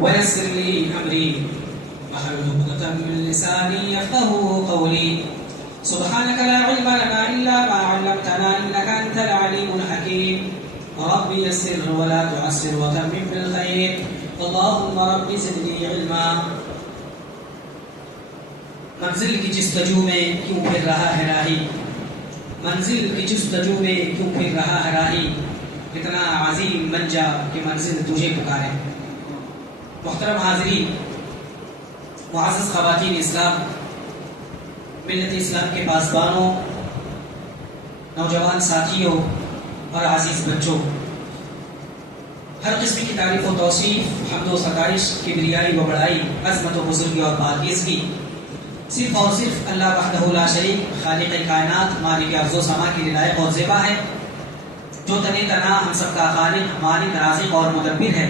ويسر لي أمري واحلل عقدة من لساني يفقهوا قولي سبحانك لا علم لنا إلا ما علمتنا إنك أنت العليم الحكيم رب يسر ولا تعسر وتمم بالخير اللهم رب زدني علما. منزل کی جستجو میں کیوں پھر رہا ہے راہی، منزل کی جستجو میں کیوں پھر رہا ہے راہی، اتنا عظیم بن جا کہ منزل تجھے پکارے. محترم حاضرین، معزز خواتین اسلام، ملت اسلام کے پاسبانوں، نوجوان ساتھیوں اور عزیز بچوں، ہر قسم کی تعریف و توصیف، حمد و ستائش، کبریائی و بڑائی، عظمت و بزرگی اور پاکیزگی صرف اور صرف اللہ وحدہ لا شریک، خالق کائنات، مالک ارض و سما کی لائق اور زیبا ہے، جو تنے تنا ہم سب کا خالق، مالک، رازق اور مدبر ہے،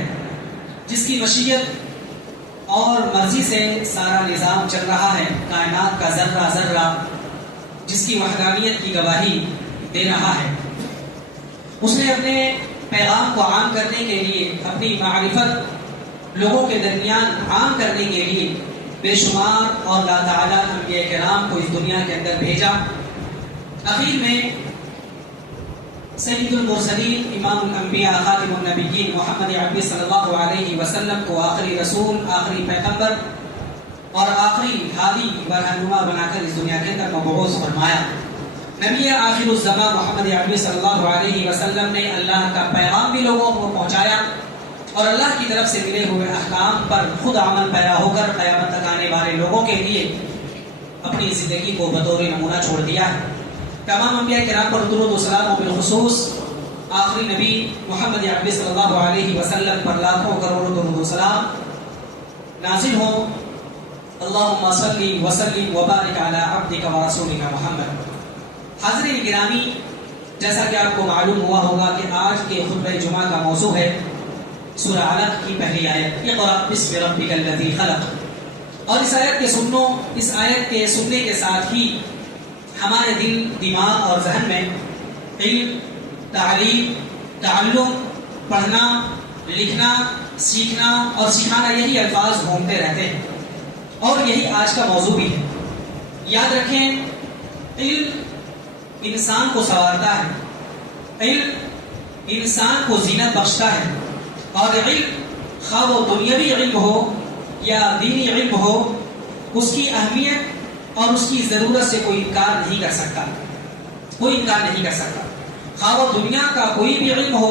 جس کی مشیت اور مرضی سے سارا نظام چل رہا ہے، کائنات کا ذرہ ذرہ جس کی وحدانیت کی گواہی دے رہا ہے. اس نے اپنے پیغام کو عام کرنے کے لیے، اپنی معرفت لوگوں کے درمیان عام کرنے کے لیے بے شمار اور لا تعالیٰ انبیاء کرام کو اس دنیا کے اندر بھیجا. اخیر میں سید المرسلین، امام الانبیاء، خاتم النبیین محمد عربی صلی اللہ علیہ وسلم کو آخری رسول، آخری پیغمبر اور آخری ہادی و رہنما بنا کر اس دنیا کے اندر مبعوث فرمایا. نبی آخر الزمان محمد عربی صلی اللہ علیہ وسلم نے اللہ کا پیغام بھی لوگوں کو پہنچایا اور اللہ کی طرف سے ملے ہوئے احکام پر خود عمل پیرا ہو کر قیامت تک آنے والے لوگوں کے لیے اپنی زندگی کو بطور نمونہ چھوڑ دیا ہے. تمام انبیاء کرام پر درود و سلام و بالخصوص آخری نبی محمد عربی صلی اللہ علیہ وسلم پر لاکھوں کروڑوں درود و سلام نازل ہوں. اللہم صلی وسلم وبارک علی عبدک و رسولک محمد. حاضرین گرامی، جیسا کہ آپ کو معلوم ہوا ہوگا کہ آج کے خطبہ جمعہ کا موضوع ہے سورہ علق کی پہلی آیت، اقرأ باسم ربک الذی خلق. اور اس آیت کے سننے کے ساتھ ہی ہمارے دل، دماغ اور ذہن میں علم، تعلیم، تعلم، پڑھنا، لکھنا، سیکھنا اور سکھانا، یہی الفاظ گھومتے رہتے ہیں اور یہی آج کا موضوع بھی ہے. یاد رکھیں، علم انسان کو سنوارتا ہے، علم انسان کو زینت بخشتا ہے، اور علم خواہ وہ دنیاوی علم ہو یا دینی علم ہو، اس کی اہمیت اور اس کی ضرورت سے کوئی انکار نہیں کر سکتا، کوئی انکار نہیں کر سکتا. خواہ وہ دنیا کا کوئی بھی علم ہو،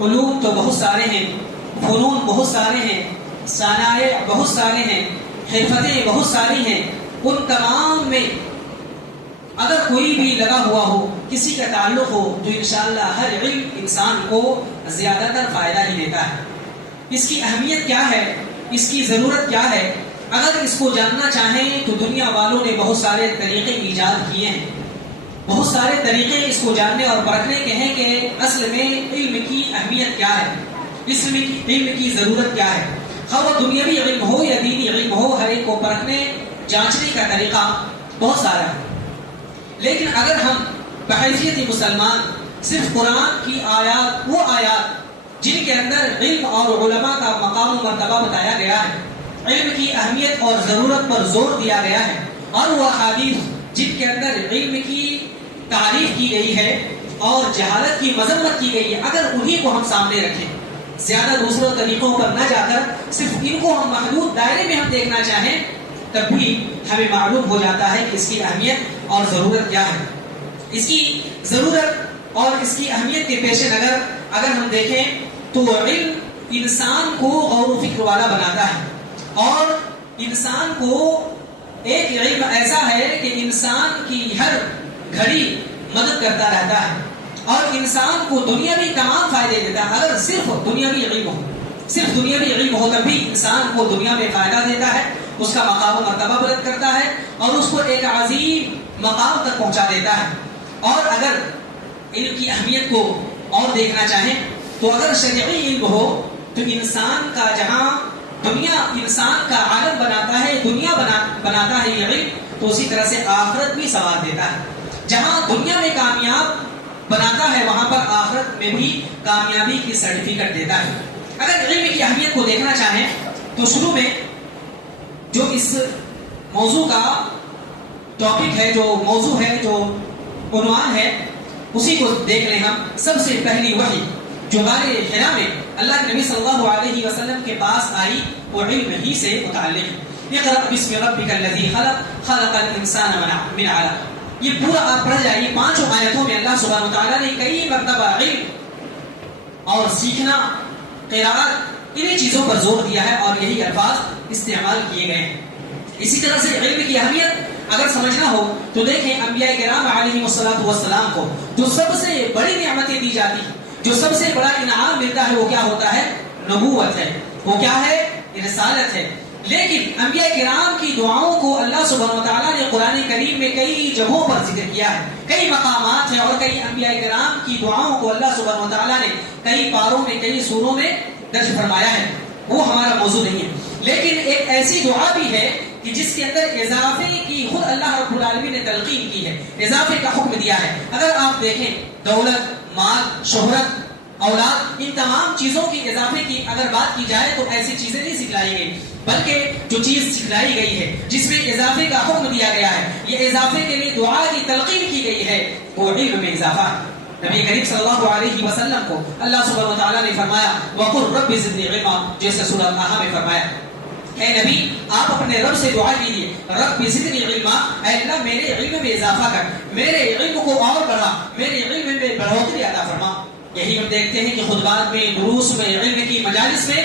علوم تو بہت سارے ہیں، فنون بہت سارے ہیں، صنائع بہت سارے ہیں، حرفتیں بہت ساری ہیں، ان تمام میں اگر کوئی بھی لگا ہوا ہو، کسی کا تعلق ہو، تو انشاءاللہ ہر علم انسان کو زیادہ تر فائدہ ہی دیتا ہے. اس کی اہمیت کیا ہے، اس کی ضرورت کیا ہے، اگر اس کو جاننا چاہیں تو دنیا والوں نے بہت سارے طریقے ایجاد کیے ہیں، بہت سارے طریقے اس کو جاننے اور پرکھنے کے ہیں کہ اصل میں علم کی اہمیت کیا ہے، علم کی ضرورت کیا ہے. خواہ وہ دنیاوی علم ہو یا دینی علم ہو، ہر ایک کو پرکھنے، جانچنے کا طریقہ بہت سارا ہے. لیکن اگر ہم بحیثیت مسلمان صرف قرآن کی آیات، وہ آیات جن کے اندر علم اور علماء کا مقام و مرتبہ بتایا گیا ہے، علم کی اہمیت اور ضرورت پر زور دیا گیا ہے، اور وہ احادیث جن کے اندر علم کی تعریف کی گئی ہے اور جہالت کی مذمت کی گئی ہے، اگر انہی کو ہم سامنے رکھیں، زیادہ دوسروں طریقوں پر نہ جا کر صرف ان کو ہم محدود دائرے میں ہم دیکھنا چاہیں، تب بھی ہمیں معلوم ہو جاتا ہے کہ اس کی اہمیت اور ضرورت کیا ہے. اس کی ضرورت اور اس کی اہمیت کے پیش نظر اگر ہم دیکھیں تو علم انسان کو غور و فکر والا بناتا ہے، اور انسان کو ایک علم ایسا ہے کہ انسان کی ہر گھڑی مدد کرتا رہتا ہے اور انسان کو دنیاوی تمام فائدے دیتا ہے. اگر صرف دنیاوی علم ہو تب بھی انسان کو دنیا میں فائدہ دیتا ہے، اس کا مقام و مرتبہ بلند کرتا ہے اور اس کو ایک عظیم مقام تک پہنچا دیتا ہے. اور اگر علم کی اہمیت کو اور دیکھنا چاہیں تو اگر شرعی علم ہو تو انسان کا جہاں دنیا انسان کا عالم بناتا ہے، دنیا بناتا ہے یہ علم، تو اسی طرح سے آخرت بھی سوار دیتا ہے. جہاں دنیا میں کامیاب بناتا ہے وہاں پر آخرت میں بھی کامیابی کی سرٹیفکیٹ دیتا ہے. اگر علم اہمیت کو دیکھنا چاہیں تو شروع میں جو اس موضوع کا ٹاپک ہے، جو موضوع ہے، جو عنوان ہے، اسی کو دیکھ لیں ہم۔ سب سے پہلی وحی جو غار حرا میں اللہ کے نبی صلی اللہ علیہ وسلم کے پاس آئی وہ علم ہی سے متعلق ہے۔ اقرأ بسم ربک الذی خلق خلق الانسان من علق۔ یہ پورا آپ پڑھ جائیے، 5 آیتوں میں اللہ سبحانہ وتعالیٰ نے کئی مرتبہ علم اور سیکھنا، قراءت، انہی چیزوں پر زور دیا ہے اور یہی الفاظ استعمال کیے گئے ہیں۔ اسی طرح سے علم کی اہمیت اگر سمجھنا ہو تو دیکھیں انبیاء کرام علیہ السلام کو جو سب سے بڑی نعمتیں دی جاتی ہیں، جو سب سے بڑا انعام ملتا ہے، وہ کیا ہوتا ہے؟ نبوت ہے۔ وہ کیا ہے؟ رسالت ہے۔ لیکن انبیاء کرام کی دعاؤں کو اللہ سبحانہ وتعالیٰ نے قرآن کریم میں کئی جگہوں پر ذکر کیا ہے، کئی مقامات ہیں، اور کئی انبیاء کرام کی دعاؤں کو اللہ سبحانہ وتعالیٰ نے کئی پاروں میں، کئی سوروں میں درج فرمایا ہے۔ وہ ہمارا موضوع نہیں ہے، لیکن ایک ایسی دعا بھی ہے کہ جس کے اندر اضافے کی خود اللہ رب العالمین نے تلقین کی ہے، اضافے کا حکم دیا ہے۔ اگر آپ دیکھیں دولت، مال، شہرت، اولاد، ان تمام چیزوں کی اضافے کی اگر بات کی جائے تو ایسی چیزیں نہیں سکھلائی گئی، بلکہ جو چیز سکھلائی گئی ہے جس میں اضافے کا حکم دیا گیا ہے، یہ اضافے کے لیے دعا کی تلقین کی گئی ہے، وہ علم میں اضافہ ہے۔ نبی کریم صلی اللہ علیہ وسلم کو اللہ سبحانہ وتعالیٰ نے فرمایا وَقُلْ رَبِّ زِدْنِی عِلْمًا، جیسے سورہ طٰہٰ میں فرمایا، اے نبی آپ اپنے رب سے دعا کیجیے، رب زدنی علما، اے اللہ میرے علم میں اضافہ کر، میرے علم کو اور بڑھا، میرے علم میں بڑھوتری عطا فرما۔ یہی ہم دیکھتے ہیں کہ خطبات میں، دروس میں، علم کی مجالس میں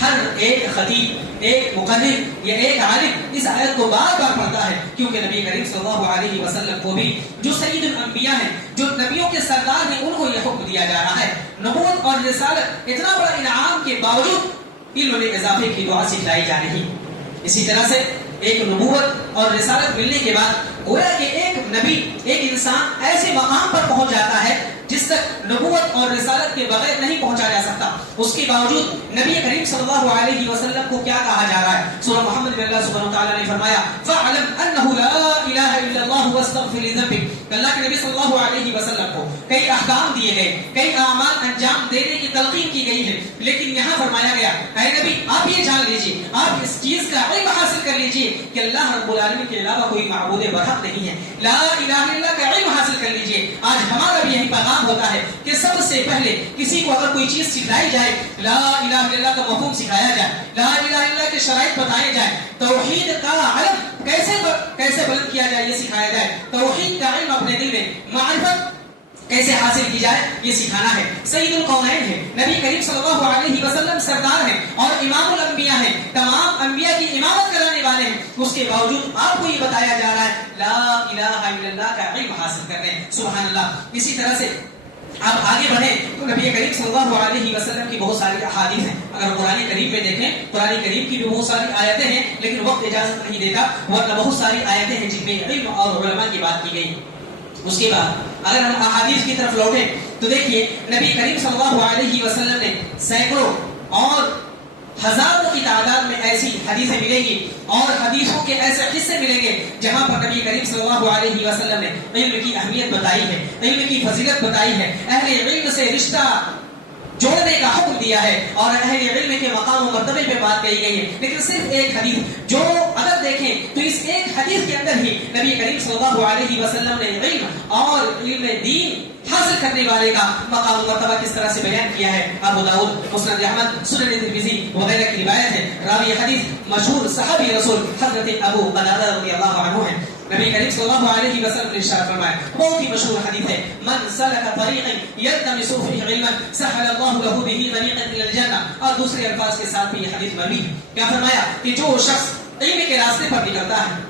ہر ایک خطیب، ایک مقرر یا ایک عالم اس آیت کو بار بار پڑھتا ہے، کیونکہ نبی کریم صلی اللہ علیہ وسلم کو بھی جو سید الانبیاء ہیں، جو نبیوں کے سردار ہیں، ان کو یہ حکم دیا جا رہا ہے۔ نبوت اور رسالت اتنا بڑا انعام کے باوجود علم میں اضافے کی دعا سکھلائی جا رہی۔ اسی طرح سے ایک نبوت اور رسالت ملنے کے بعد گویا کہ ایک نبی، ایک انسان ایسے مقام پر پہنچ جاتا ہے جس تک نبوت اور رسالت کے بغیر نہیں پہنچا جا سکتا۔ اس کے باوجود نبی کریم صلی اللہ علیہ وسلم کو کیا کہا جا رہا ہے؟ سورہ محمد میں اللہ سبحانہ وتعالیٰ نے فرمایا فَاعْلَمْ أَنَّهُ لَا إِلَهَ إِلَّا اللَّهُ وَاسْتَغْفِرْ لِذَنبِكَ۔ اللہ کے نبی صلی اللہ علیہ وسلم کو کئی احکام دیے گئے، کئی اعمال انجام دینے کی تلقین کی گئی ہے، لیکن یہاں فرمایا گیا اے نبی آپ یہ جان لیجیے، آپ اس چیز کا علم حاصل کر لیجیے کہ اللہ رب العالمین کے علاوہ کوئی معبود برحق نہیں ہے، لا الہ الا اللہ کا علم حاصل کر لیجیے۔ آج ہمارا بھی یہی پیغام ہوتا ہے کہ سب سے پہلے کسی کو اگر کوئی چیز سکھلائی جائے، لا الہ الا اللہ کا مفہوم سکھایا جائے، لا الہ الا اللہ کے شرائط بتائے جائے، توحید کا علم کیسے بلند کیا جائے یہ سکھایا جائے، توحید کا علم اپنے دل میں، معرفت کیسے حاصل کی جائے یہ سکھانا ہے۔ سید القونین ہے، نبی کریم صلی اللہ علیہ وسلم سردار ہیں اور امام الانبیاء ہیں، تمام انبیاء کی امامت کرانے والے ہیں، اس کے باوجود آپ کو یہ بتایا جا رہا ہے لا الہ الا اللہ کا علم حاصل کر رہے ہیں، سبحان اللہ۔ اسی طرح سے آپ آگے بڑھیں تو نبی کریم صلی اللہ علیہ وسلم کی بہت ساری احادیث ہیں، اگر قرآن کریم میں دیکھیں، قرآن کریم کی بھی بہت ساری آیتیں ہیں، لیکن وقت اجازت نہیں دیتا، ورنہ بہت ساری آیتیں ہیں جن میں علم اور علماء کی بات کی گئی۔ اس کے بعد اگر ہم احادیث کی طرف لوٹیں تو دیکھیے نبی کریم صلی اللہ علیہ وسلم نے سینکڑوں اور ہزاروں کی تعداد میں ایسی حدیثیں ملیں گی اور حدیثوں کے ایسے قصے ملیں گے جہاں پر نبی کریم صلی اللہ علیہ وسلم نے علم کی اہمیت بتائی ہے، علم کی فضیلت بتائی ہے، اہل علم سے رشتہ جوڑنے کا حکم دیا ہے اور اہل علم کے مقام و مرتبے پہ بات کہی گئی ہے۔ لیکن صرف ایک حدیث جو اگر دیکھیں تو اس ایک حدیث کے اندر ہی نبی کریم صلی اللہ علیہ وسلم نے علم اور علم دین حاصل کرنے والے کا مقام و مرتبہ کس طرح سے بیان کیا ہے۔ ابو داؤد، مسند احمد، سنن ترمذی وغیرہ کی روایت ہے۔ راوی حدیث مشہور صحابی رسول حضرت ابو قتادہ رضی اللہ عنہ ہیں۔ نبی کریم صلی اللہ علیہ وسلم نے ارشاد فرمایا، بہت ہی مشہور حدیث ہے، من سلک طریقا یلتمس فیہ علما سہل اللہ لہ بہ طریقا الی الجنہ، اور دوسرے الفاظ کے ساتھ بھی یہ حدیث مروی ہے۔ کیا فرمایا کہ جو شخص علم کے راستے پر نکلتا ہے،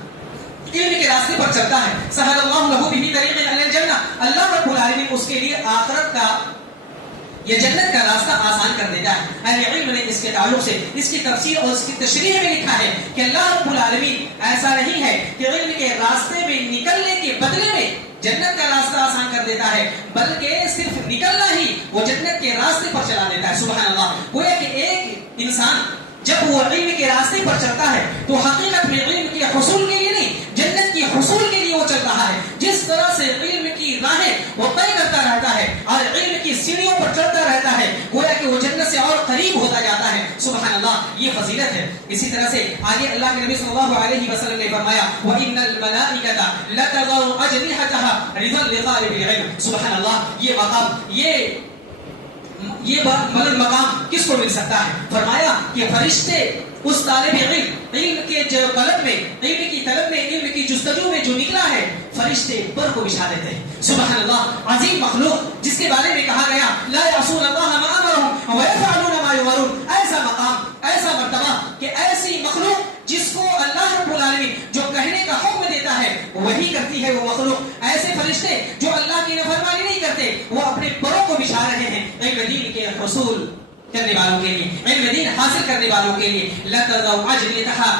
علم کے راستے پر چلتا ہے، سہل اللہ لہ بہ طریقا الی الجنہ، اللہ رب العالمین اس کے لیے آخرت کا یہ جنت کا راستہ آسان کر دیتا ہے۔ اہل علم نے اس کے تعلق سے اس کی تفسیر اور اس کی تشریح میں لکھا ہے کہ اللہ رب العالمین ایسا نہیں ہے کہ علم کے راستے میں نکلنے کے بدلے میں جنت کا راستہ آسان کر دیتا ہے، بلکہ صرف نکلنا ہی وہ جنت کے راستے پر چلا دیتا ہے، سبحان اللہ۔ گویا کہ ایک انسان جب وہ علم کے راستے پر چلتا ہے تو حقیقت میں علم کے حصول کے لیے نہیں، جنت کے حصول کے لیے وہ چل رہا ہے۔ جس طرح سے علم کی راہیں وہ طے کرتا رہتا ہے اور علم کی سیڑھیوں پر چڑھتا رہتا ہے، گویا کہ وہ جنت سے اور قریب ہوتا جاتا ہے، سبحان اللہ۔ یہ فضیلت ہے. اسی طرح سے آگے اللہ کے نبی صلی اللہ علیہ وسلم نے فرمایا وَإِنَّ الْمَلَائِكَةَ لَتَضَعُ أَجْنِحَتَهَا رِضًا لِطَالِبِ الْعِلْمِ. سبحان اللہ، یہ مقام یہ ملک مقام کس کو مل سکتا ہے؟ فرمایا کہ فرشتے اس طالب علم کے جو طلب میں، علم کی طلب میں، علم کی جستجو میں جو نکلا ہے، فرشتے پر کو بچھا دیتے ہیں. سبحان اللہ، عظیم مخلوق جس کے بارے میں کہا گیا لا یعصون اللہ ما امرهم ویفعلون ما یؤمرون. ایسا مقام، ایسا مرتبہ کہ ایسی مخلوق جس کو اللہ رب العالمین جو کہنے کا حکم دیتا ہے وہی کرتی ہے وہ مخلوق. ایسے فرشتے جو اللہ کی نافرمانی نہیں کرتے، وہ اپنے پروں کو بچھا رہے ہیں علم دین کے حصول کرنے والوں کے لیے، علم دین حاصل کرنے والوں کے لیے. لَتَضَعُ أَجْنِحَتَهَا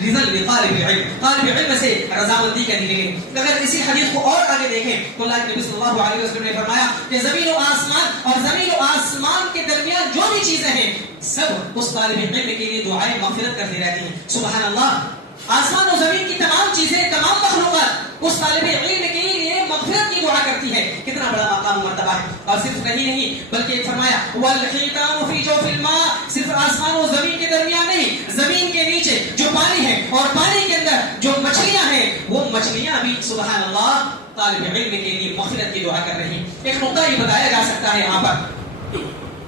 رضا لطالب علم، طالب علم سے رضامندی کا دی گئی. اگر اسی حدیث کو اور آگے دیکھیں تو اللہ کے نبی صلی اللہ علیہ وسلم نے فرمایا کہ زمین و آسمان کے درمیان جو بھی چیزیں ہیں سب اس طالب علم کے لیے دعائیں مغفرت کرتی رہتی ہیں. سبحان اللہ، آسمان و زمین کی تمام چیزیں، تمام مخلوقات اس طالب علم کے لیے مغفرت کی دعا کرتی ہے. کتنا بڑا مقام و مرتبہ ہے. اور صرف نہیں بلکہ فرمایا والحیتان فی جوف الماء، صرف آسمان و زمین کے درمیان نہیں، زمین کے نیچے جو پانی ہے اور پانی کے اندر جو مچھلیاں ہیں وہ مچھلیاں بھی سبحان اللہ طالب علم کے لیے مغفرت کی دعا کر رہی ہیں. ایک نقطہ یہ بتایا جا سکتا ہے یہاں پر،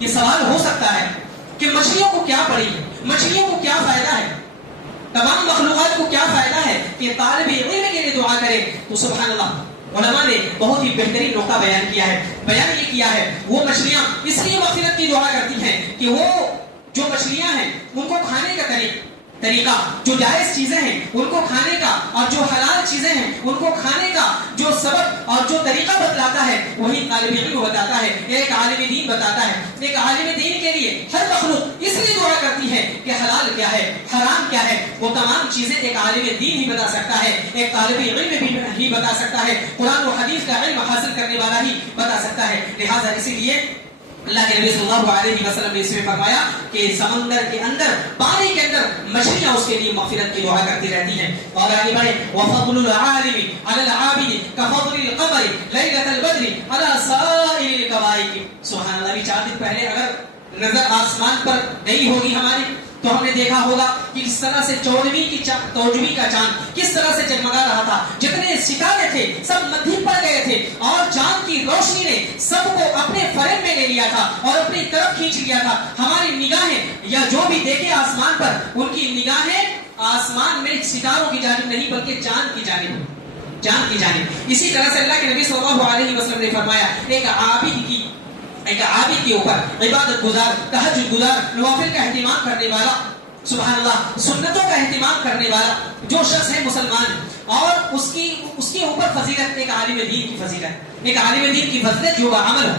یہ سوال ہو سکتا ہے کہ مچھلیوں کو کیا پڑی ہے، مچھلیوں کو کیا فائدہ ہے، تمام مخلوقات کو کیا فائدہ ہے کہ طالب علم کے لیے دعا کرے. تو سبحان اللہ، علماء نے بہت ہی بہترین نقطہ بیان کیا ہے. بیان یہ کیا ہے وہ مچھلیاں اس لیے مغفرت کی دعا کرتی ہیں کہ وہ جو مچھلیاں ہیں ان کو کھانے کا طریقہ، جو جائز چیزیں ہیں ان کو کھانے کا، اور جو حلال چیزیں ہیں ان کو کھانے کا جو سبب اور جو طریقہ بتلاتا ہے وہی طالب علم بتاتا ہے، ایک عالم دین بتاتا ہے. ایک عالم دین کے لیے ہر مخلوق اس لیے دعا کرتی ہے کہ حلال کیا ہے، حرام کیا ہے، وہ تمام چیزیں ایک عالم دین ہی بتا سکتا ہے، ایک طالب علم بھی ہی بتا سکتا ہے، قرآن و حدیث کا علم حاصل کرنے والا ہی بتا سکتا ہے. لہٰذا اسی لیے اللہ کے نبی صلی اللہ علیہ وسلم نے اس میں فرمایا کہ سمندر کے اندر، پانی کے اندر مچھلیاں اس کے لیے مغفرت کی دعا کرتی رہتی ہیں. اور آگے بڑھے وَفَضْلُ الْعَالِمِ عَلَى الْعَابِدِ كَفَضْلِ الْقَمَرِ لَيْلَةَ الْبَدْرِ عَلَى سَائِرِ الْكَوَاكِبِ. سبحان اللہ، ابھی 4 دن پہلے اگر نظر آسمان پر گئی ہوگی ہماری تو ہم نے دیکھا ہوگا کہ کس طرح سے 14ویں کا چاند کس طرح سے جگمگا رہا تھا. جتنے ستارے تھے سب مدھم پڑ گئے تھے اور چاند کی روشنی نے سب کو اپنے فریم میں لے لیا تھا اور اپنی طرف کھینچ لیا تھا. ہماری نگاہیں یا جو بھی دیکھے آسمان پر ان کی نگاہیں آسمان میں ستاروں کی جانب نہیں بلکہ چاند کی جانب. اسی طرح سے اللہ کے نبی صلی اللہ علیہ وسلم نے فرمایا ایک عابد کے اوپر، عبادت گزار، تہجد گزار، نوافل کا اہتمام کرنے والا، سبحان اللہ سنتوں کا اہتمام کرنے والا جو شخص ہے مسلمان، اور اس کے اوپر فضیلت ایک عالم دین کی فضیلت، ایک عالم دین کی فضیلت جو عمل ہو،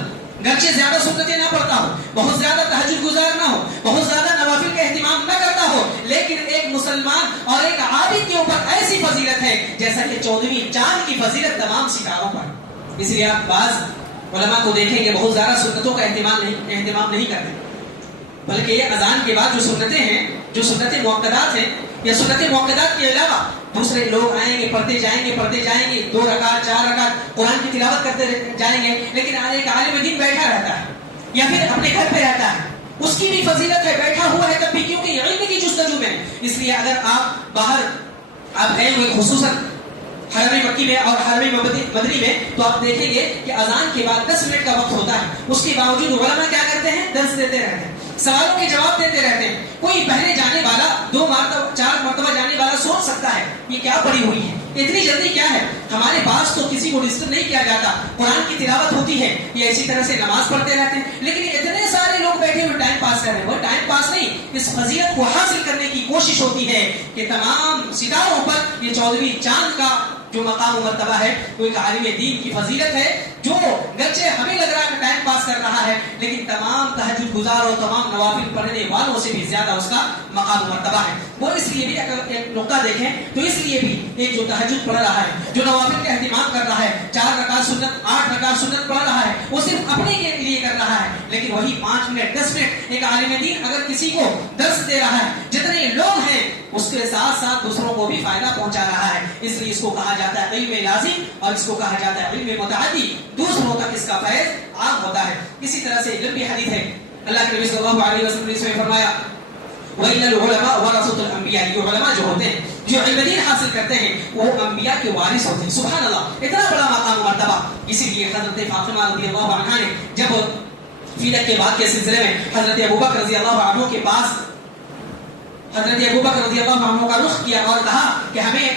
گرچہ زیادہ سنتیں نہ پڑھتا ہو، بہت زیادہ تہجد گزار نہ ہو، بہت زیادہ نوافل کا اہتمام نہ کرتا ہو، لیکن ایک مسلمان اور ایک عابد کے اوپر ایسی فضیلت ہے جیسا کہ 14ویں چاند کی فضیلت تمام ستاروں پر. اس لیے آپ بعض علماء کو دیکھیں کہ بہت زیادہ سنتوں کا اہتمام نہیں کرتے، بلکہ یہ اذان کے بعد جو سنتیں ہیں، جو سنت مؤکدات ہیں یا سنت مؤکدات کے علاوہ دوسرے لوگ آئیں گے، پڑھتے جائیں گے 2 رکعت 4 رکعت قرآن کی تلاوت کرتے جائیں گے، لیکن ایک عالم دین بیٹھا رہتا ہے یا پھر اپنے گھر پہ رہتا ہے، اس کی بھی فضیلت ہے، بیٹھا ہوا ہے تب بھی، کیونکہ علم کی جستجو میں. اس لیے اگر آپ باہر آپ گئے ہوئے خصوصاً حرم مکی میں اور حرم مدنی میں تو آپ دیکھیں گے کہ اذان کے بعد 10 منٹ کا وقت ہوتا ہے، اس کے باوجود علماء کیا کرتے ہیں؟ درس دیتے رہتے ہیں، سوالوں کے جواب دیتے رہتے ہیں. کوئی پہلے جانے والا 2 مرتبہ 4 مرتبہ جانے والا سوچ سکتا ہے یہ کیا پڑی ہوئی ہے، اتنی جلدی کیا ہے. ہمارے پاس تو کسی کو ڈسٹرب نہیں کیا جاتا، قرآن کی تلاوت ہوتی ہے یا اسی طرح سے نماز پڑھتے رہتے ہیں، لیکن اتنے سارے لوگ بیٹھے ہوئے ٹائم پاس کر رہے ہیں. وہ ٹائم پاس نہیں، اس فضیلت کو حاصل کرنے کی کوشش ہوتی ہے کہ تمام ستاروں پر یہ 14ویں چاند کا جو مقام و مرتبہ ہے وہ ایک عالم دین کی فضیلت ہے، جو گرچہ ہمیں لگ رہا ہے کہ ٹائم پاس کر رہا ہے لیکن تمام تہجد گزار اور تمام نوافل پڑھنے والوں سے بھی زیادہ اس کا مقام و مرتبہ ہے. وہ اس لیے بھی اگر ایک نقطہ دیکھیں تو اس لیے بھی ایک جو تہجد پڑھ رہا ہے، جو نوافل کا اہتمام کر رہا ہے، 4 رکعت سنت 8 رکعت سنت پڑھ رہا ہے، وہ صرف اپنے کے لیے کر رہا ہے، لیکن وہی 5 منٹ 10 منٹ ایک عالم دین اگر کسی کو درس دے رہا ہے، جتنے لوگ ہیں اس کے ساتھ ساتھ دوسروں کو بھی فائدہ پہنچا رہا ہے. اس لیے اس کو کہا جاتا ہے علم لازم اور اس کو کہا جاتا ہے علم متعدی، دوسروں تک اس کا فیض عام ہوتا ہے. اسی طرح سے لمبی حدیث ہے، اللہ کے نبی صلی اللہ علیہ وسلم نے اس میں فرمایا وَإِنَّ الْعُلَمَاءَ وَرَثَةُ الْأَنْبِيَاءِ، یہ علماء جو ہوتے ہیں جو علم دین حاصل کرتے ہیں وہ انبیاء کے وارث ہوتے ہیں. سبحان اللہ، اتنا بڑا مقام و مرتبہ. اسی لیے حضرت فاطمہ رضی اللہ عنہا نے جب فیلک کے بعد کے سلسلے میں حضرت ابوبکر رضی اللہ عنہ کے پاس حضرت ابوبکر رضی اللہ عنہ کا رخ کیا اور کہا کہ ہمیں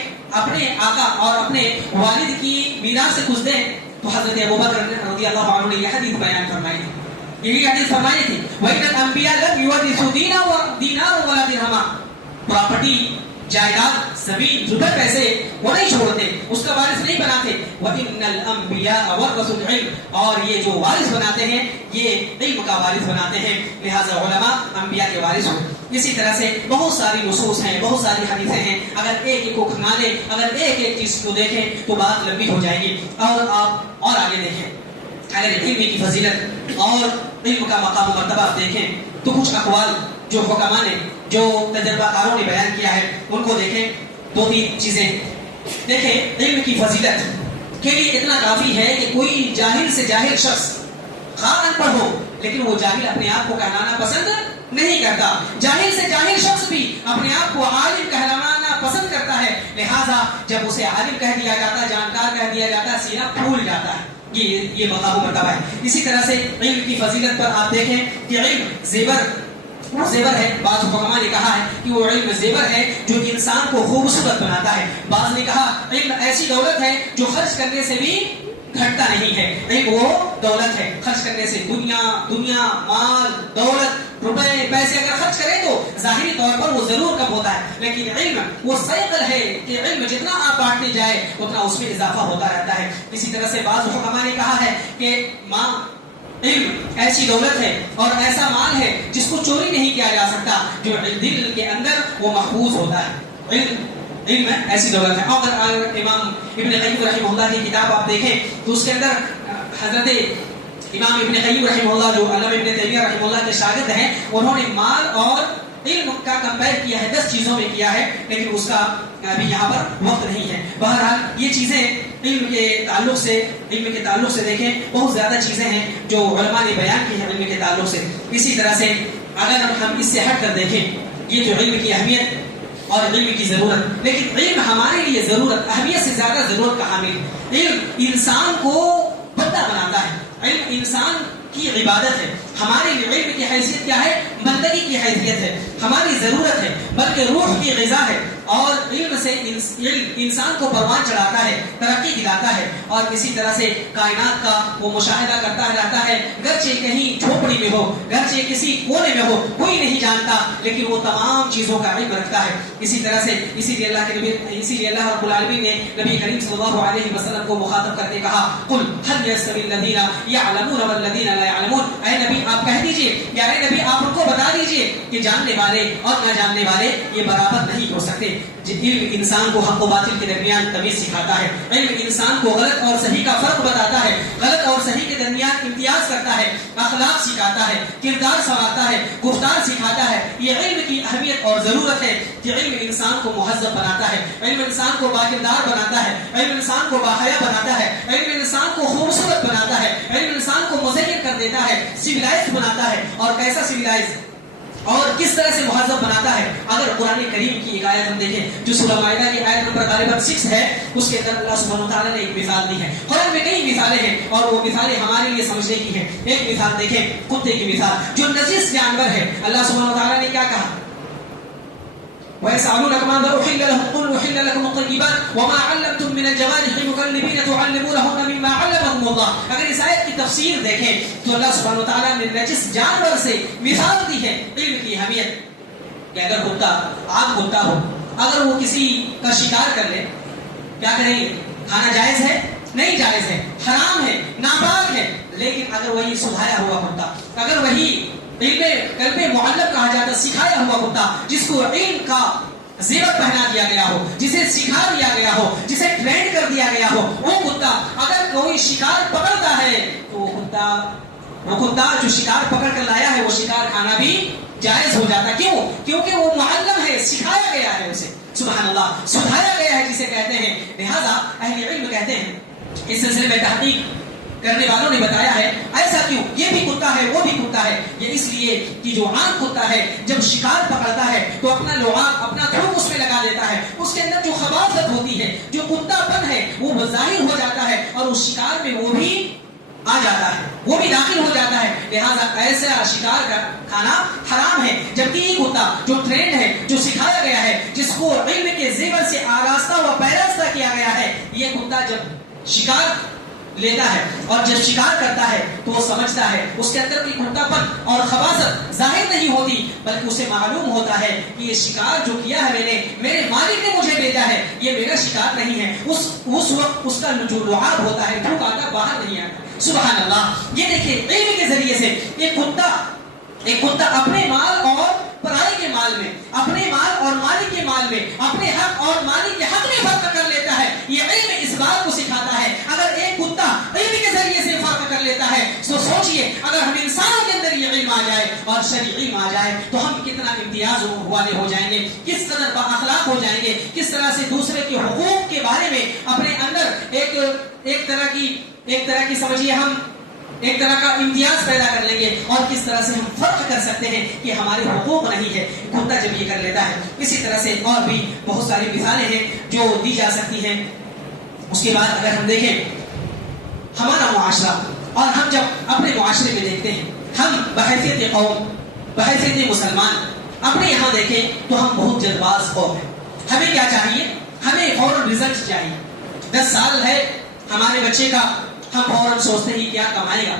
اپنے آقا اور اپنے والد کی میراث سے کچھ دیں، تو حضرت ابوبکر رضی اللہ عنہ نے یہ حدیث بیان فرمائی تھی. یہ حدیث فرمائی تھی وَإِنَّ الْأَنْبِيَاءَ لَمْ يُوَرِّثُوا دِينَارًا وَلَا دِرْهَمًا، پراپرٹی، جائیداد، زمین، روپے، پیسے وہ نہیں چھوڑتے، اس کا وارث نہیں بناتے. وَإِنَّ الْأَنْبِيَاءَ وَرَثُوا الْعِلْمَ، اور یہ جو وارث بناتے ہیں یہ علم کا وارث بناتے ہیں، لہذا علماء انبیاء کے وارث ہوں. اسی طرح سے بہت ساری نصوص ہیں، بہت ساری حدیثیں ہیں. اگر ایک ایک کو کھنا لیں، اگر ایک ایک چیز کو دیکھیں تو بات لمبی ہو جائے گی. اور آپ اور آگے دیکھیں، اگر علم کی فضیلت اور علم کا مقام و مرتبہ دیکھیں تو کچھ اقوال جو حکماء نے، جو تجربہ کاروں نے بیان کیا ہے ان کو دیکھیں. دو تین چیزیں دیکھیں. علم کی فضیلت کے لیے اتنا کافی ہے کہ کوئی جاہل سے جاہل شخص خواہ ان پڑھ ہو لیکن وہ جاہل اپنے آپ کو کہلانا پسند نہیں کرتا. جاہل سے جاہل شخص بھی اپنے آپ کو عالم کہلانا پسند کرتا ہے، لہذا جب اسے عالم کہہ دیا جاتا، جانکار کہہ دیا جاتا، سینہ پھول جاتا ہے. یہ مقام و مرتبہ ہے. اسی طرح سے علم کی فضیلت پر آپ دیکھیں کہ علم زیور ہے. بعض حکماء نے کہا ہے کہ وہ علم زیور ہے جو انسان کو خوبصورت بناتا ہے. بعض نے کہا علم ایسی دولت ہے جو خرچ کرنے سے بھی گھٹتا نہیں ہے. علم وہ دولت ہے، خرچ کرنے سے دنیا، مال، دولت، روپے، پیسے اگر خرچ کرے تو ظاہری طور پر وہ ضرور کم ہوتا ہے، لیکن علم وہ سائیکل ہے کہ علم جتنا آپ بانٹتے جائے اتنا اس میں اضافہ ہوتا رہتا ہے. اسی طرح سے بعض حکماء نے کہا ہے کہ علم ایسی دولت ہے اور ایسا مال ہے جس کو چوری نہیں کیا جا سکتا، جو دل کے اندر وہ محفوظ ہوتا ہے. علم ایسی دولت ہے. اور امام ابن قیم رحمہ اللہ کی کتاب آپ دیکھیں تو اس کے اندر حضرت امام ابن قیم رحمہ اللہ جو علامہ ابن تیمیہ رحمہ اللہ کے شاگرد ہیں، انہوں نے مال اور علم کا کمپیئر کیا ہے، 10 چیزوں میں کیا ہے، لیکن اس کا ابھی یہاں پر وقت نہیں ہے. بہرحال یہ چیزیں علم کے تعلق سے دیکھیں بہت زیادہ چیزیں ہیں جو علماء نے بیان کی ہیں علم کے تعلق سے. اسی طرح سے اگر ہم اس سے ہٹ کر دیکھیں یہ جو علم کی اہمیت اور علم کی ضرورت، لیکن علم ہمارے لیے ضرورت، اہمیت سے زیادہ ضرورت کا حامل. علم انسان کو بندہ بناتا ہے، علم انسان کی عبادت ہے. ہمارے علم کی حیثیت کیا ہے؟ بندگی کی حیثیت ہے، ہماری ضرورت ہے، بلکہ روح کی غذا ہے. اور علم سے انسان کو پروان چڑھاتا ہے، ترقی دلاتا ہے. اور اسی طرح سے کائنات کا وہ مشاہدہ کرتا رہتا ہے، گرچہ کہیں جھوپڑی میں ہو، گرچہ کسی کونے میں ہو، کوئی نہیں جانتا، لیکن وہ تمام چیزوں کا علم رکھتا ہے. اسی طرح سے اسی لیے اللہ رب العالمین نے نبی کریم صلی اللہ علیہ وسلم کو مخاطب کرتے کہا قل هل يستوي الذين يعلمون والذين لا يعلمون. اے نبی آپ کہہ دیجئے، یا اے نبی آپ ان کو بتا دیجئے کہ جاننے والے اور نہ جاننے والے یہ برابر نہیں ہو سکتے. علم انسان کو حق و باطل کے درمیان تمیز سکھاتا ہے، علم انسان کو غلط اور صحیح کا فرق بتاتا ہے، غلط اور صحیح کے درمیان امتیاز کرتا ہے، اخلاق سکھاتا ہے، کردار سنوارتا ہے، گفتار سکھاتا ہے. یہ علم کی اہمیت اور ضرورت ہے کہ علم انسان کو مہذب بناتا ہے، علم انسان کو باکردار بناتا ہے، علم انسان کو باحیا بناتا ہے، علم انسان کو خوبصورت بناتا ہے، علم انسان کو مزین کر دیتا ہے، سویلائز بناتا ہے. اور کیسا سویلائز اور کس طرح سے مہذب بناتا ہے؟ اگر قرآن کریم کی ایک آیت ہم دیکھیں جو سورہ مائدہ کی آیت نمبر غالباً 6 ہے، اس کے اندر اللہ سبحانہ وتعالیٰ نے ایک مثال دی ہے. قرآن میں کئی مثالیں ہیں اور وہ مثالیں ہمارے لیے سمجھنے کی ہیں. ایک مثال دیکھیں، کتے کی مثال جو نجس جانور ہے. اللہ سبحانہ وتعالیٰ نے کیا کہا؟ وَيَسْأَلُونَكَ مَاذَا أُحِلَّ لَهُمْ قُلْ أُحِلَّ لَكُمُ الطَّيِّبَاتُ وَمَا عَلَّمْتُم مِّنَ الْجَوَارِحِ مُكَلِّبِينَ تُعَلِّمُونَهُنَّ مِمَّا عَلَّمَكُمُ اللَّهُ. اگر اس آیت کی تفسیر دیکھیں تو اللہ سبحانہ وتعالیٰ نے نجس جانور سے مثال دی ہے علم کی اہمیت. کہ اگر کتا عام کتا ہو، اگر وہ کسی کا شکار کر لے، کیا کریں؟ کھانا جائز ہے؟ نہیں جائز ہے، حرام ہے، ناپاک ہے. لیکن اگر وہی سدھایا ہوا کتا، اگر وہی قلب معلم کہا جاتا سکھایا ہوا کتا، جس کو علم کا زیور پہنا دیا گیا ہو، جسے سکھا دیا گیا ہو، جسے ٹرینڈ کر دیا گیا ہو، وہ کتا اگر کوئی شکار پکڑتا ہے تو وہ کتا جو شکار پکڑ کر لایا ہے وہ شکار کھانا بھی جائز ہو جاتا. کیوں؟ کیونکہ وہ معلم ہے، سکھایا گیا ہے اسے. سبحان اللہ، سدھایا گیا ہے جسے کہتے ہیں. لہذا اہل علم کہتے ہیں اس سلسلے میں تحقیق کرنے والوں نے بتایا ہے ایسا کیوں؟ یہ بھی کتا ہے وہ بھی کتا ہے، یہ اس لیے کہ جو عام کتا ہے جب شکار پکڑتا ہے تو اپنا لعاب اپنا تھوک اس میں لگا دیتا ہے، اس کے اندر جو خباثت ہوتی ہے جو کتا پن ہے وہ ظاہر ہو جاتا ہے اور اس شکار میں وہ بھی آ جاتا ہے، وہ بھی داخل ہو جاتا ہے، لہذا ایسا شکار کا کھانا حرام ہے۔ جبکہ یہ کتا جو ٹرینڈ ہے جو سکھایا گیا ہے جس کو علم کے زیور سے آراستہ و پیراستہ کیا گیا ہے، یہ کتا جب شکار لیتا ہے اور جب شکار کرتا ہے تو وہ سمجھتا ہے اس کے اندر کوئی کتا پن اور خباثت ظاہر نہیں ہوتی، بلکہ اسے معلوم ہوتا ہے کہ یہ شکار جو کیا ہے میں نے، میرے مالک نے مجھے بھیجا ہے، یہ میرا شکار نہیں ہے۔ اس وقت اس کا جو لعاب ہوتا ہے بھوک آتا باہر نہیں آتا۔ سبحان اللہ! یہ دیکھیں علم کے ذریعے سے ایک کتا اپنے مال اور پرائے کے مال میں، اپنے مال اور مالک کے مال میں، اپنے حق اور مالک کے حق میں فرق کر لیتا ہے۔ یہ علم اس بات کو سکھاتا ہے اگر ایک کتا علم کے ذریعے سے فرق کر لیتا ہے تو سوچئے اگر ہم انسانوں کے اندر یہ علم آ جائے اور شرعی علم آ جائے تو ہم کتنا امتیاز والے ہو جائیں گے، کس قدر با اخلاق ہو جائیں گے، کس طرح سے دوسرے کے حقوق کے بارے میں اپنے اندر ایک طرح کی سمجھیے ہم ایک طرح کا امتیاز پیدا کر لیں گے اور کس طرح سے ہم فرق کر سکتے ہیں کہ ہمارے حقوق نہیں ہے کتا جب یہ کر لیتا ہے۔ اسی طرح سے اور بھی بہت ساری مثالیں ہیں جو دی جا سکتی ہیں۔ اس کے بعد اگر ہم دیکھیں ہمارا معاشرہ اور ہم جب اپنے معاشرے میں دیکھتے ہیں، ہم بحیثیت قوم، بحیثیت مسلمان اپنے یہاں دیکھیں تو ہم بہت جلد باز قوم ہیں۔ ہمیں کیا چاہیے؟ ہمیں فوراً رزلٹ چاہیے۔ 10 سال ہے ہمارے بچے کا، ہم فوراً سوچتے ہیں کیا کمائے گا،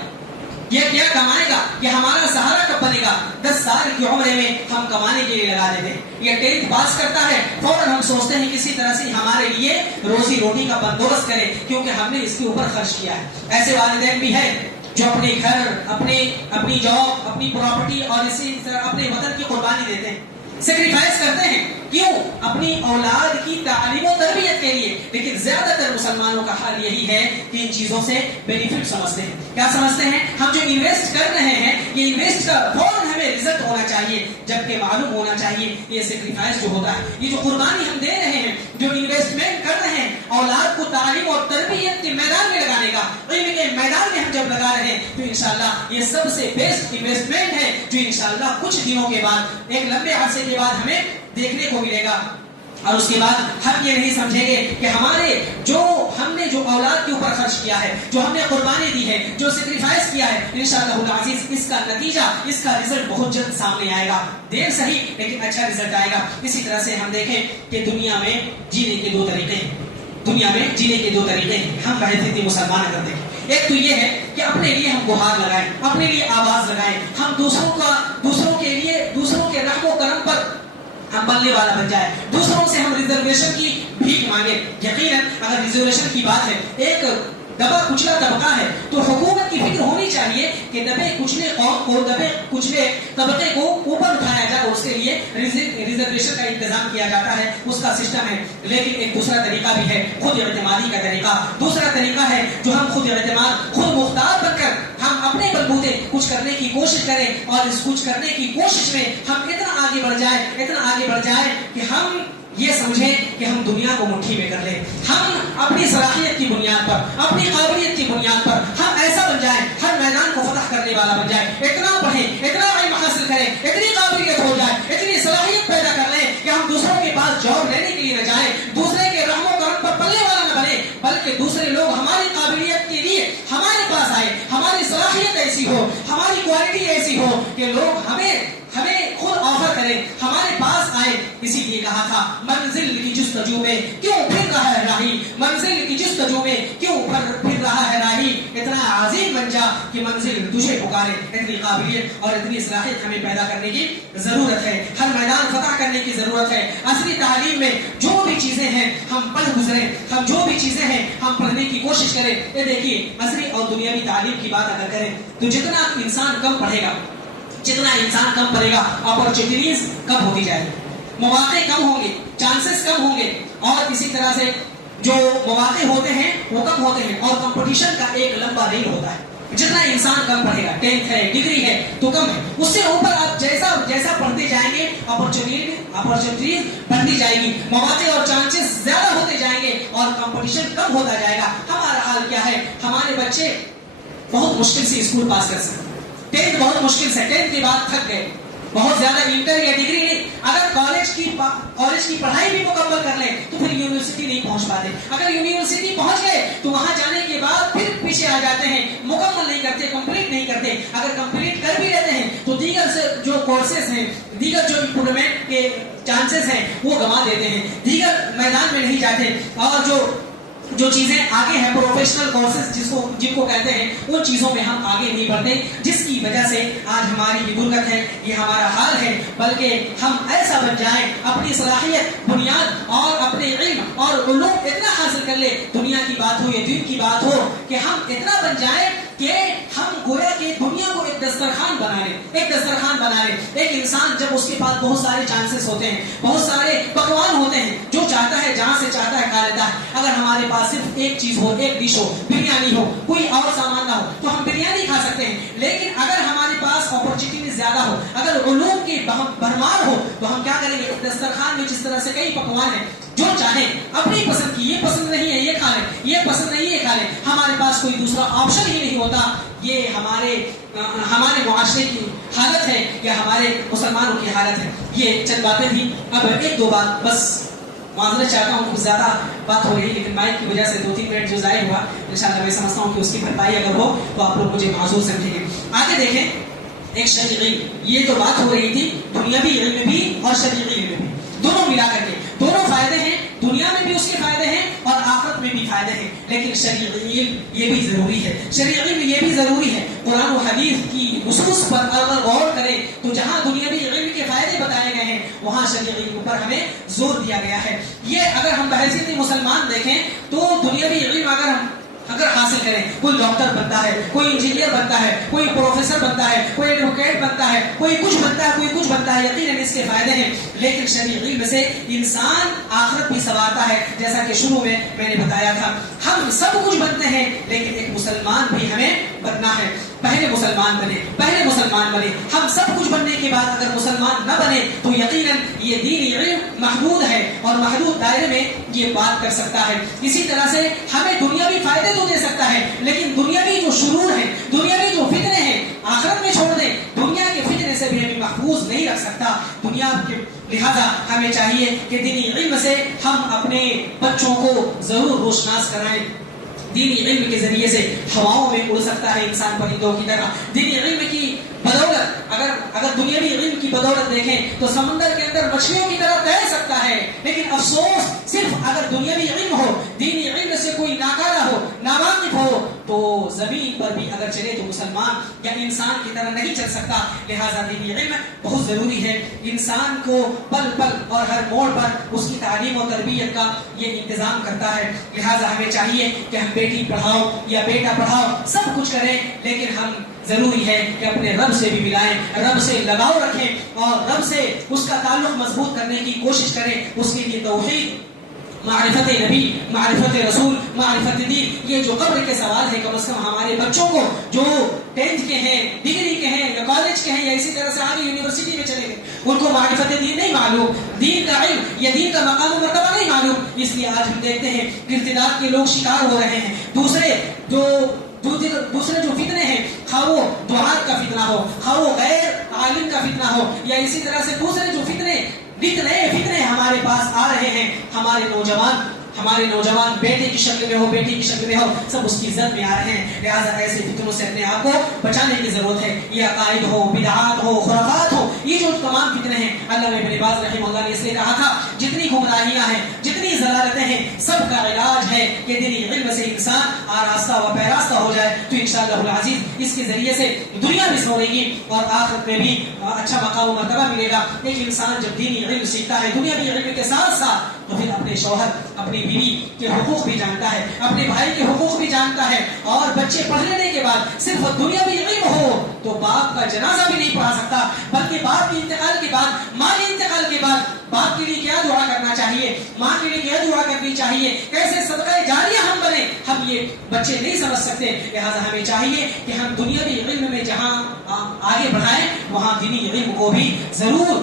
یہ کیا کمائے گا، یہ ہمارا سہارا کب بنے گا۔ 10 سال کی عمر میں ہم کمانے کے لیے لگا دیتے ہیں۔ یہ 10th پاس کرتا ہے فوراً ہم سوچتے ہیں کسی طرح سے ہمارے لیے روزی روٹی کا بندوبست کرے کیونکہ ہم نے اس کے اوپر خرچ کیا ہے۔ ایسے والدین بھی ہیں جو اپنے گھر، اپنی جاب، اپنی پراپرٹی اور اسی طرح اپنے وطن کی قربانی دیتے ہیں، سیکریفائس کرتے ہیں، کیوں؟ اپنی اولاد کی تعلیم و تربیت کے لیے۔ لیکن زیادہ تر مسلمانوں کا حال یہی ہے کہ ان چیزوں سے بینیفٹ سمجھتے ہیں۔ کیا سمجھتے ہیں؟ ہم جو انویسٹ کر رہے ہیں یہ انویسٹ کا فوراً ہمیں رزلٹ ہونا چاہیے، جبکہ معلوم ہونا چاہیے یہ سیکریفائس جو ہوتا ہے، یہ جو قربانی ہم دے رہے ہیں، جو انویسٹمنٹ کر رہے ہیں اولاد کو تعلیم اور تربیت کے میدان میں لگانے کا، علم کے میدان میں ہم جب لگا رہے ہیں تو انشاءاللہ یہ سب سے بیسٹ انویسٹمنٹ ہے جو انشاءاللہ کچھ دنوں کے بعد، ایک لمبے عرصے کے بعد ہمیں دیکھنے کو ملے گا۔ اور اس کے بعد ہم یہ نہیں سمجھیں گے کہ ہم نے جو اولاد کے اوپر خرچ کیا ہے، جو ہم نے قربانی دی ہے، جو سیکریفائس کیا ہے، انشاءاللہ العزیز اس کا نتیجہ، اس کا رزلٹ بہت جلد سامنے آئے گا، دیر صحیح لیکن اچھا رزلٹ آئے گا۔ اسی طرح سے ہم دیکھیں کہ دنیا میں جینے کے 2 طریقے ہیں، ہم بحیثیت مسلمان اگر دیکھیں، ایک تو یہ ہے کہ اپنے لیے ہم گہار لگائیں، اپنے لیے آواز لگائیں، ہم دوسروں کے رحم و کرم پر ہم بننے والا بن جائے، دوسروں سے ہم ریزرویشن کی بھیک مانگے۔ یقیناً اگر ریزرویشن کی بات ہے، ایک دبا کچلا طبقہ ہے تو حکومت کی فکر ہونی چاہیے کہ دبے کچلے قوم کو، دبے کچلے طبقے کو اوپر اٹھایا جائے اور اس کے لیے ریزرویشن کا انتظام کیا جاتا ہے، اس کا سسٹم ہے۔ لیکن ایک دوسرا طریقہ بھی ہے، خود اعتمادی کا طریقہ۔ دوسرا طریقہ ہے جو ہم خود اعتماد، خود مختار بن کر ہم اپنے بلبوتے کچھ کرنے کی کوشش کریں اور اس کچھ کرنے کی کوشش میں ہم اتنا آگے بڑھ جائے کہ ہم یہ سمجھیں کہ ہم دنیا کو مٹھی میں کر لیں، ہم اپنی صلاحیت کی بنیاد پر، اپنی قابلیت کی بنیاد پر ہم ایسا بن جائیں، ہر میدان کو فتح کرنے والا بن جائیں، اتنا پڑھیں، اتنا علم حاصل کریں، اتنی قابلیت ہو جائے، اتنی صلاحیت پیدا کر لیں کہ ہم دوسروں کے پاس جاب لینے کے لیے نہ جائیں، دوسرے کے رحم و کرم پر پلنے والا نہ بنے، بلکہ دوسرے لوگ ہماری قابلیت کے لیے ہمارے پاس آئے، ہماری صلاحیت ایسی ہو، ہماری کوالٹی ایسی ہو کہ لوگ ہمیں خود آفر کریں، ہمارے پاس آئے۔ اسی لیے کہا تھا منزل کی جستجو میں کیوں پھر رہا ہے راہی، منزل کی جستجو میں کیوں پھر رہا ہے راہی، اتنا عظیم بن جا کہ منزل تجھے پکارے۔ اتنی قابلیت اور اتنی صلاحیت ہمیں پیدا کرنے کی ضرورت ہے، ہر میدان فتح کرنے کی ضرورت ہے۔ عصری تعلیم میں جو بھی چیزیں ہیں ہم پڑھ گزریں، ہم جو بھی چیزیں ہیں ہم پڑھنے کی کوشش کریں۔ یہ دیکھیے عصری اور دنیاوی تعلیم کی بات اگر کریں تو جتنا انسان کم پڑھے گا، اپرچونیٹیز کم ہوتی جائے گی، مواقع کم ہوں گے، چانسز کم ہوں گے، اور اسی طرح سے جو مواقع ہوتے ہیں وہ کم ہوتے ہیں، اور کمپٹیشن کا ایک لمبا ریل ہوتا ہے۔ جتنا انسان کم پڑھے گا، 10th ہے، ڈگری ہے تو کم ہے، اس سے اوپر آپ جیسا پڑھتے جائیں گے اپرچونیٹیز بڑھتی جائے گی، مواقع اور چانسز زیادہ ہوتے جائیں گے اور کمپٹیشن کم ہوتا جائے گا۔ ہمارا حال کیا ہے؟ ہمارے بچے بہت مشکل سے اسکول پاس کر سکتے. 10th بہت مشکل سے, 10th کے بعد تھک گئے, بہت زیادہ انٹر یا ڈگری نہیں, اگر کالج کی پڑھائی بھی مکمل کر لیں تو پھر یونیورسٹی نہیں پہنچ پاتے. اگر یونیورسٹی پہنچ گئے تو وہاں جانے کے بعد پھر پیچھے آ جاتے ہیں, مکمل نہیں کرتے, کمپلیٹ نہیں کرتے. اگر کمپلیٹ کر بھی لیتے ہیں تو دیگر سے جو کورسز ہیں, دیگر جو امپرومنٹ کے چانسز ہیں وہ گنوا دیتے ہیں, دیگر میدان میں نہیں جاتے. اور جو چیزیں آگے ہیں, پروفیشنل کورسز جن کو کہتے ہیں, ان چیزوں میں ہم آگے نہیں بڑھتے, جس کی وجہ سے آج ہماری یہ غربت ہے, یہ ہمارا حال ہے. بلکہ ہم ایسا بن جائیں, اپنی صلاحیت, بنیاد اور اپنے علم اور علوم اتنا حاصل کر لے, دنیا کی بات ہو یا دین کی بات ہو, کہ ہم اتنا بن جائیں کہ ہم گویا کہ دنیا کو ایک دسترخوان بنا لیں. ایک انسان جب اس کے پاس بہت سارے چانسز ہوتے ہیں, بہت سارے پکوان ہوتے ہیں, جو چاہتا ہے جہاں سے چاہتا ہے کھا لیتا ہے. اگر ہمارے پاس صرف ایک چیز ہو, ایک ڈش ہو, بریانی ہو, کوئی اور سامان نہ ہو, تو ہم بریانی کھا سکتے ہیں. لیکن اگر ہمارے پاس اپرچونیٹی زیادہ ہو, اگر علوم کی بھرمار ہو, تو ہم کیا کریں گے, دسترخوان میں جس طرح سے کئی پکوان ہیں, جو چاہیں اپنی پسند کی, یہ پسند نہیں ہے یہ کھا لیں, یہ پسند نہیں یہ کھا لیں. ہمارے پاس کوئی دوسرا آپشن ہی نہیں ہوتا. یہ ہمارے معاشرے کی حالت ہے یا ہمارے مسلمانوں کی حالت ہے. یہ چند باتیں تھیں. اب ایک دو بات بس معذرت چاہتا ہوں, کچھ زیادہ بات ہو رہی ہے, لیکن مائک کی وجہ سے 2-3 منٹ جو ضائع ہوا, انشاءاللہ میں سمجھتا ہوں کہ اس کی بھرپائی اگر ہو تو آپ لوگ مجھے معذور سمجھیں گے. آگے دیکھیں, ایک شرعی علم, یہ تو بات ہو رہی تھی دنیاوی علم بھی اور شرعی علم بھی, دونوں ملا کر کے. دونوں فائدے ہیں, دنیا میں بھی اس کے فائدے ہیں اور آخرت میں بھی فائدے ہیں. لیکن شرعی علم یہ بھی ضروری ہے, شرعی علم یہ بھی ضروری ہے. قرآن و حدیث کی نصوص پر اگر غور کریں تو جہاں دنیاوی علم کے فائدے بتائے گئے ہیں, وہاں شرعی علم پر ہمیں زور دیا گیا ہے. یہ اگر ہم بحیثیت مسلمان دیکھیں تو دنیاوی علم اگر حاصل کریں, کوئی ڈاکٹر بنتا ہے, کوئی انجینئر بنتا ہے, کوئی پروفیسر بنتا ہے, کوئی ایڈوکیٹ بنتا ہے, کوئی کچھ بنتا ہے, کوئی کچھ بنتا ہے, یقیناً اس کے فائدے ہیں. لیکن شرعی علم سے انسان آخرت بھی سنوارتا ہے. جیسا کہ شروع میں نے بتایا تھا, ہم سب کچھ بنتے ہیں لیکن ایک مسلمان بھی ہمیں بننا ہے. پہلے مسلمان بنے. ہم سب کچھ بننے کے بعد اگر مسلمان نہ بنے تو یقیناً یہ دینی علم محدود ہے اور محدود دائرے میں یہ بات کر سکتا ہے. اسی طرح سے ہمیں دنیاوی فائدے تو دے سکتا ہے, لیکن دنیاوی جو شرور ہیں, دنیاوی جو فتنے ہیں, آخرت میں چھوڑ دیں, دنیا کے فتنے سے بھی ہمیں محفوظ نہیں رکھ سکتا. دنیا کے لہذا ہمیں چاہیے کہ دینی علم سے ہم اپنے بچوں کو ضرور روشناس کرائیں. دینی علم کے ذریعے سے ہواؤں میں اڑ سکتا ہے انسان پرندوں کی طرح. دینی علم کی بدولت اگر دنیاوی علم کی بدولت دیکھیں تو سمندر کے اندر مچھلیوں کی طرح تیر سکتا ہے. لیکن افسوس, صرف اگر دنیاوی علم ہو, دینی علم سے کوئی ناکارہ ہو, ناواقف ہو, تو زمین پر بھی اگر چلے تو مسلمان یا انسان کی طرح نہیں چل سکتا. لہذا دینی علم بہت ضروری ہے. انسان کو پل پل اور ہر موڑ پر اس کی تعلیم و تربیت کا یہ انتظام کرتا ہے. لہذا ہمیں چاہیے کہ ہم بیٹی پڑھاؤ یا بیٹا پڑھاؤ سب کچھ کریں, لیکن ہم ضروری ہے کہ اپنے رب سے بھی ملائیں, رب سے لگاؤ رکھیں اور رب سے اس کا تعلق مضبوط کرنے کی کوشش کریں. اس کے لیے توحید, معرفت نبی, معرفت رسول, معرفت دین, یہ جو قبر کے سوال ہے, کم از کم ہمارے بچوں کو جو 10th کے ہیں, ڈگری کے ہیں یا کالج کے ہیں یا اسی طرح سے آگے یونیورسٹی میں چلے گئے, ان کو معرفت دین نہیں معلوم, دین کا علم یا دین کا مقام و مرتبہ نہیں معلوم. اس لیے آج ہم دیکھتے ہیں ارتداد کے لوگ شکار ہو رہے ہیں. دوسرے جو فتنے ہیں, خواہ وہ دعات کا فتنہ ہو, خواہ وہ غیر عالم کا فتنہ ہو, یا اسی طرح سے دوسرے جو نئے فتنے ہمارے پاس آ رہے ہیں. ہمارے نوجوان بیٹے کی شکل میں ہو, بیٹی کی شکل میں ہو, سب اس کی عزت میں آ رہے ہیں. لہٰذا ایسے فتنوں سے اپنے آپ کو بچانے کی ضرورت ہے. یہ عقائد ہو, بدعات ہو, خرافات ہو, یہ جو تمام فتنے ہیں, علامہ ابن باز رحمہ اللہ نے اس لیے کہا تھا, جتنی گمراہیاں ہیں, جتنی ضلالتیں ہیں, سب کا علاج ہے کہ دینی علم سے انسان آراستہ و پیراستہ ہو جائے. تو انشاءاللہ العزیز اس کے ذریعے سے دنیا بھی سنورے گی اور آخرت میں بھی اچھا مقام و مرتبہ ملے گا. ایک انسان جب دینی علم سیکھتا ہے, دنیاوی علم کے ساتھ ساتھ, تو پھر اپنے شوہر, اپنی بیوی کے حقوق بھی جانتا ہے, اپنے بھائی کے حقوق بھی جانتا ہے. اور بچے پڑھ لینے کے بعد صرف دنیاوی علم ہو تو باپ کا جنازہ بھی نہیں پڑھا سکتا, بلکہ باپ کے انتقال کے بعد, ماں کے انتقال کے بعد باپ کے لیے کیا دعا کرنا چاہیے, ماں کے لیے کیا دعا کرنی چاہیے, کیسے صدقہ جاریہ ہم بنے, ہم یہ بچے نہیں سمجھ سکتے. لہٰذا ہمیں چاہیے کہ ہم دنیاوی علم میں جہاں آگے بڑھائیں, وہاں دینی علم کو بھی ضرور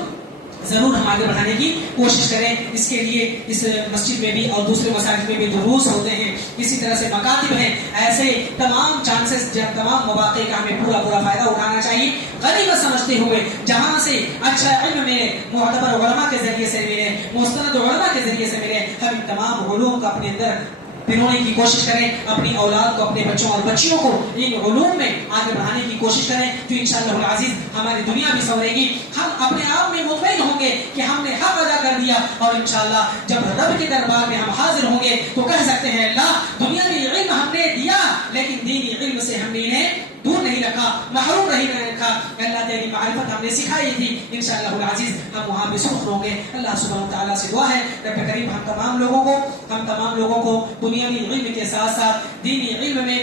ضرور ہم آگے بڑھانے کی کوشش کریں. اس کے لیے اس مسجد میں بھی اور دوسرے مساجد میں بھی دروس ہوتے ہیں, اسی طرح سے مکاتب ہیں. ایسے تمام چانسز, تمام مواقع کا ہمیں پورا فائدہ اٹھانا چاہیے, غنیمت سمجھتے ہوئے. جہاں سے اچھا علم ملے, معتبر علماء کے ذریعے سے ملے, مستند علماء کے ذریعے سے ملے, ہم تمام علوم کو اپنے اندر پنونے کی کوشش کریں. اپنی اولاد کو, اپنے بچوں اور بچیوں کو ان علوم میں آگے بڑھانے کی کوشش کریں, تو انشاءاللہ العزیز ہماری دنیا بھی سنورے گی. ہم اپنے آپ میں مطمئن ہوں گے کہ ہم نے حق ادا کر دیا, اور انشاءاللہ جب رب کے دربار میں ہم حاضر ہوں گے تو کہہ سکتے ہیں اللہ دنیاوی علم ہم نے دیا, لیکن دینی علم سے ہم نے انہیں دور نہیں رکھا, محروم نہیں رکھا. اللہ تیری معرفت ہم نے سکھائی تھی. انشاءاللہ العزیز ہم وہاں پہ سرخ ہوں گے. اللہ سبحانہ وتعالیٰ سے دعا ہے رب کریم ہم تمام لوگوں کو دنیاوی علم کے ساتھ ساتھ دینی علم میں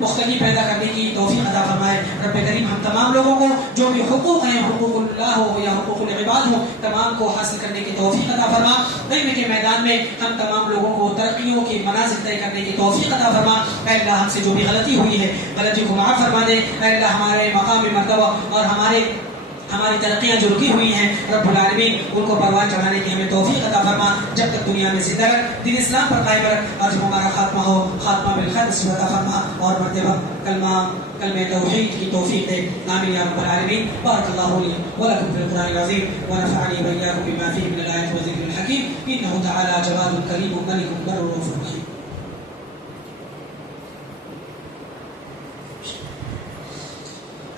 پختگی پیدا کرنے کی توفیق عطا فرمائے. رب کریم ہم تمام لوگوں کو جو بھی حقوق ہیں, حقوق اللہ ہو یا حقوق العباد ہو, تمام کو حاصل کرنے کی توفیق عطا فرما. علم کے میدان میں ہم تمام لوگوں کو ترقیوں کی منازل طے کرنے کی توفیق عطا فرما. اے اللہ ہم سے جو بھی غلطی ہوئی ہے, غلطی کو معاف فرما دے. اے اللہ ہمارے مقام مرتبہ اور ہماری ترقیاں جو رکی ہوئی ہیں رب العالمین ان کو پروان چڑھانے کی ہمیں توفیق عطا فرما. جب تک دنیا میں زندہ رکھ, دین اسلام پر قائم رکھ, اور جب ہمارا خاتمہ ہو خاتمہ بالخیر نصیب عطا فرما, اور مرتبہ کلمہ توحید کی توفیق دے. آمین یا رب العالمین. بارک اللہ لی ولکم فی القرآن العظیم ونفعنی وإیاکم بما فیہ من الآیات والذکر الحکیم. انہ تعالی جواد کریم ملک بر رؤوف رحیم.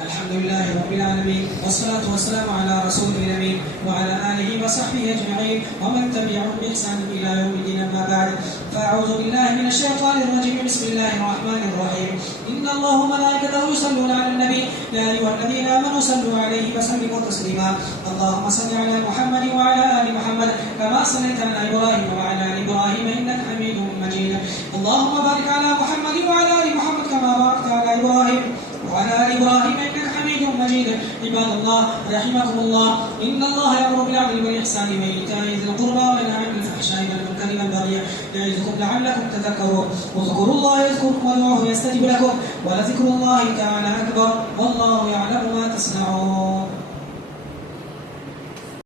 الحمد لله رب العالمين, والصلاة والسلام على رسوله الأمين وعلى آله وصحبه أجمعين ومن تبعهم بإحسان إلى يوم الدين. أما بعد, فأعوذ بالله من الشيطان الرجيم. بسم الله الرحمن الرحيم. إن الله وملائكته يصلون على النبي يا أيها الذين آمنوا صلوا عليه وسلموا تسليما. اللهم صل على محمد وعلى آل محمد كما صليت على إبراهيم وعلى آل إبراهيم إنك حميد مجيد. اللهم بارك على محمد وعلى آل محمد كما باركت على إبراهيم وعلى آل إبراهيم إنك حميد مجيد. عباد الله رحمكم الله, إن الله يأمر بالعدل والإحسان وإيتاء ذي القربى وينهى عن الفحشاء والمنكر والبغي يعظكم لعلكم تذكرون. واذكروا الله يذكركم وادعوه يستجب لكم ولذكر الله تعالى أكبر والله يعلم ما تصنعون.